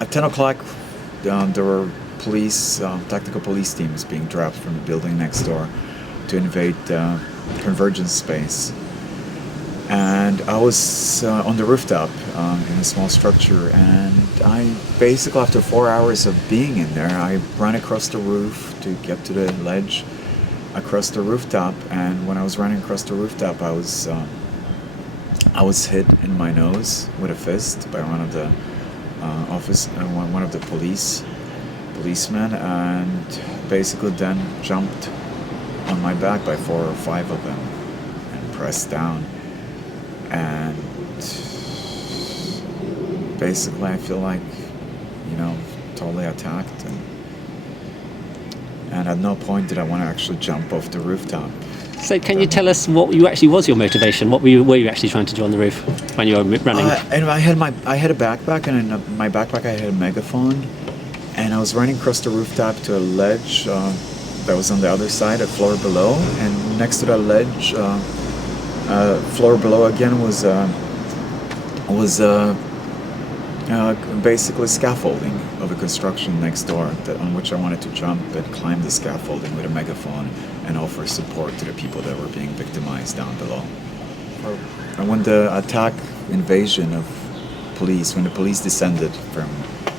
At 10 o'clock, there were tactical police teams being dropped from the building next door to invade convergence space. And I was on the rooftop in a small structure, and I basically, after 4 hours of being in there, I ran across the roof to get to the ledge across the rooftop. And when I was running across the rooftop, I was hit in my nose with a fist by one of the one of the policemen, and basically then jumped on my back by 4 or 5 of them and pressed down. And basically I feel like, totally attacked, and at no point did I want to actually jump off the rooftop. So can you tell us what was your motivation? What were you actually trying to do on the roof when you were running? And I had a backpack, and in my backpack I had a megaphone, and I was running across the rooftop to a ledge that was on the other side, a floor below, and next to that ledge, floor below again was basically scaffolding of a construction next door on which I wanted to jump and climb the scaffolding with a megaphone and offer support to the people that were being victimized down below. And when the invasion of police, when the police descended from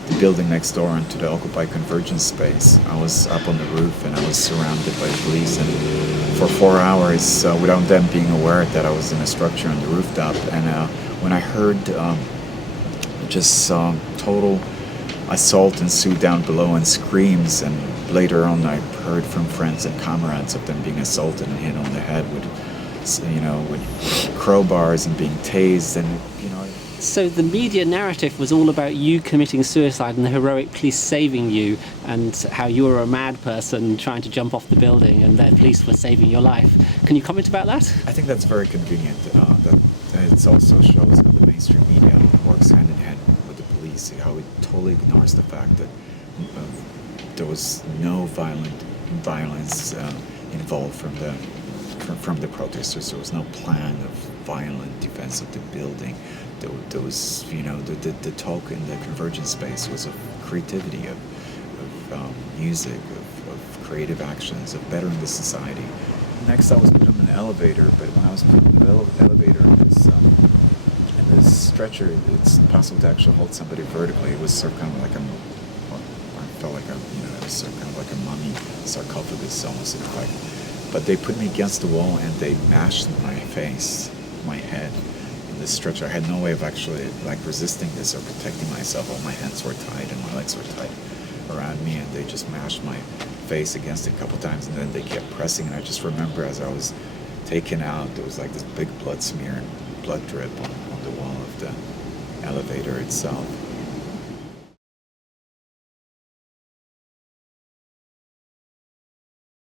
the building next door into the occupied convergence space, I was up on the roof and I was surrounded by the police, and for 4 hours without them being aware that I was in a structure on the rooftop. And when I heard total assault ensued down below and screams, and later on I heard from friends and comrades of them being assaulted and hit on the head with crowbars and being tased, and So the media narrative was all about you committing suicide and the heroic police saving you, and how you were a mad person trying to jump off the building and the police were saving your life. Can you comment about that? I think that's very convenient. That it also shows how the mainstream media works hand in hand with the police, how it totally ignores the fact that there was no violence involved from the protesters. There was no plan of violent defense of the building. There was, the talk in the convergence space was of creativity, of music, of creative actions, of bettering the society. Next, I was put in an elevator, but when I was put in the elevator in this stretcher, it's possible to actually hold somebody vertically. It was sort of kind of like I felt like it was sort of kind of like a mummy sarcophagus almost in fact. But they put me against the wall and they mashed my face, my head, in this stretcher. I had no way of actually resisting this or protecting myself. All my hands were tied and my legs were tied around me, and they just mashed my face against it a couple times, and then they kept pressing. And I just remember as I was taken out, there was like this big blood smear and blood drip on the wall of the elevator itself.